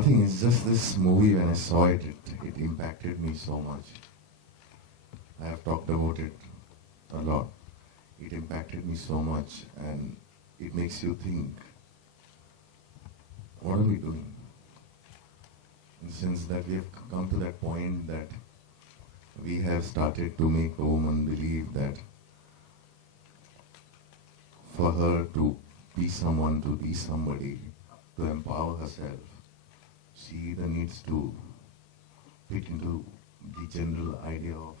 nothing. It's just this movie. When I saw it, it impacted me so much. I have talked about it a lot. It impacted me so much, and it makes you think, what are we doing? In the sense that we have come to that point that we have started to make a woman believe that for her to be someone, to be somebody, to empower herself, she either needs to fit into the general idea of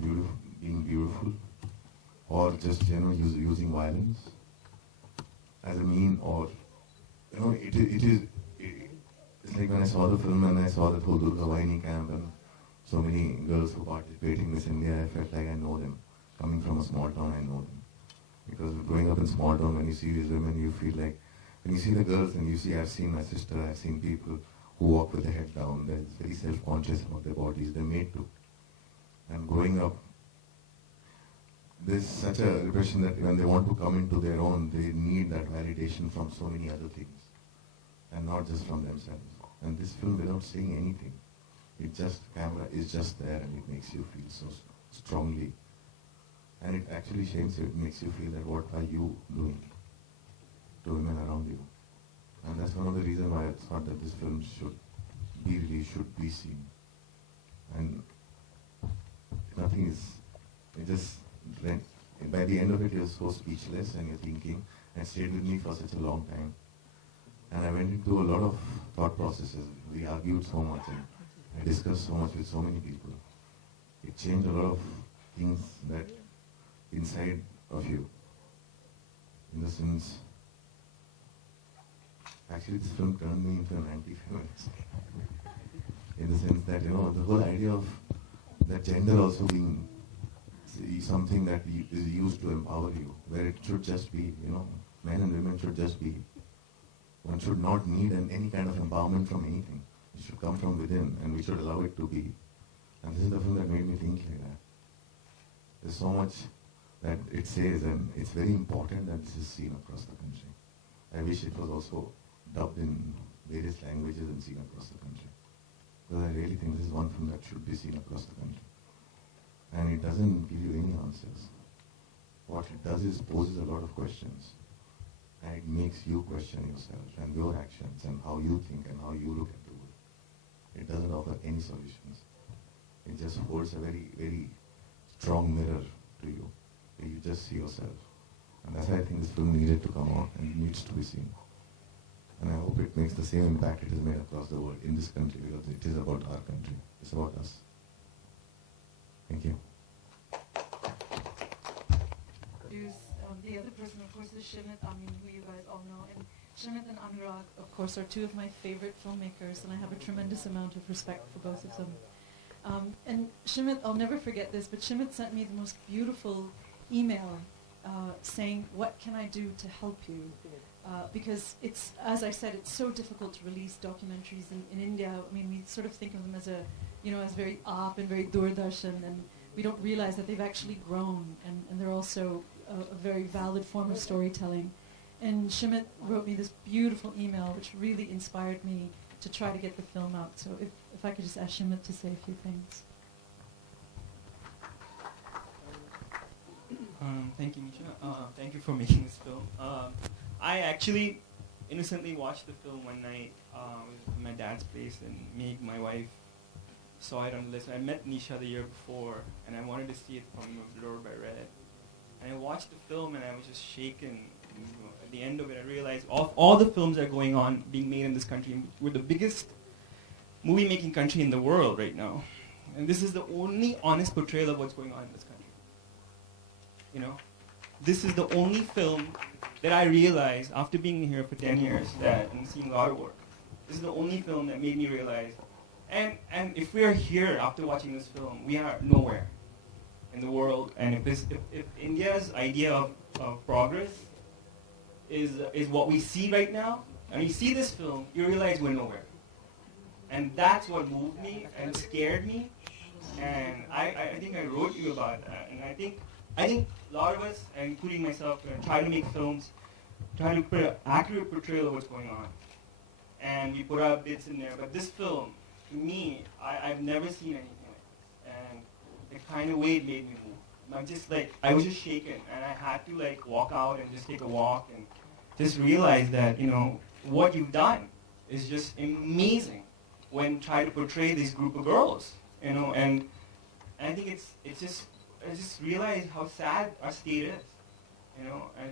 being beautiful, or just using violence as a mean, or it's like when I saw the film and I saw that whole Durga Vaini camp and so many girls who participate in Miss India, I felt like I know them. Coming from a small town, I know them. Because growing up in small town, when you see these women, you feel like, when you see the girls and you see, I've seen my sister, I've seen people who walk with their head down, they're very self-conscious about their bodies, they're made to. And growing up, there's such a repression that when they want to come into their own, they need that validation from so many other things, and not just from themselves. And this film, without saying anything, camera is just there, and it makes you feel so strongly. And it actually shames you, it makes you feel that what are you doing to women around you. And that's one of the reasons why I thought that this film should be seen. And nothing is, by the end of it, you're so speechless and you're thinking, and stayed with me for such a long time. And I went into a lot of thought processes. We argued so much, and I discussed so much with so many people. It changed a lot of things that inside of you. In the sense, actually this film turned me into an anti-feminist. In the sense that, the whole idea of that gender also being something that is used to empower you, where it should just be, men and women should just be. One should not need any kind of empowerment from anything. It should come from within, and we should allow it to be. And this is the film that made me think like that. There's so much that it says, and it's very important that this is seen across the country. I wish it was also dubbed in various languages and seen across the country. Because I really think this is one film that should be seen across the country. And it doesn't give you any answers. What it does is poses a lot of questions. And it makes you question yourself and your actions and how you think and how you look at the world. It doesn't offer any solutions. It just holds a very, very strong mirror to you. Where you just see yourself. And that's why I think this film needed to come out and it needs to be seen. And I hope it makes the same impact it has made across the world in this country, because it is about our country. It's about us. Thank you. The other person, of course, is Shimit, who you guys all know. And Shimit and Anurag, of course, are two of my favorite filmmakers, and I have a tremendous amount of respect for both of them. And Shimit, I'll never forget this, but Shimit sent me the most beautiful email saying, what can I do to help you? Because it's, as I said, it's so difficult to release documentaries in India. We sort of think of them as as very aap and very doordarshan, and we don't realize that they've actually grown, and they're also a very valid form of storytelling. And Shimit wrote me this beautiful email, which really inspired me to try to get the film out. So if I could just ask Shimit to say a few things. Thank you, Nisha. Thank you for making this film. I actually innocently watched the film one night at my dad's place, and my wife, saw it on the list. I met Nisha the year before, and I wanted to see it from Lured by Red. And I watched the film, and I was just shaken. At the end of it, I realized all the films that are being made in this country, we're the biggest movie-making country in the world right now. And this is the only honest portrayal of what's going on in this country. This is the only film that I realized after being here for 10 years and seeing a lot of work. This is the only film that made me realize. And if we are here after watching this film, we are nowhere in the world. And if India's idea of progress is what we see right now, and you see this film, you realize we're nowhere. And that's what moved me and scared me. And I think I wrote you about that. And I think a lot of us, including myself, try to make films, try to put an accurate portrayal of what's going on. and we put our bits in there. But this film, to me, I've never seen anything like this, and the kind of way it made me move. I'm just like, I was just shaken, and I had to like walk out and just take a walk and just realize that, you know, what you've done is just amazing when try to portray this group of girls, you know, and I think it's just, I just realized how sad our state is, you know. I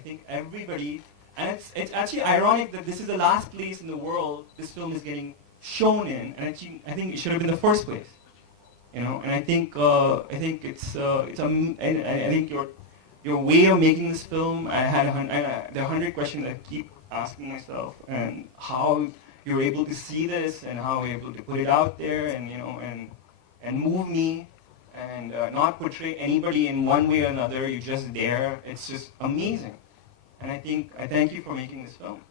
think everybody, and it's actually ironic that this is the last place in the world this film is getting shown in, and actually, I think it should have been the first place. You know, and I think it's and I think your way of making this film. There are 100 questions I keep asking myself, and how you're able to see this, and how you're able to put it out there, and you know, and move me, and not portray anybody in one way or another. You're just there. It's just amazing, and I thank you for making this film.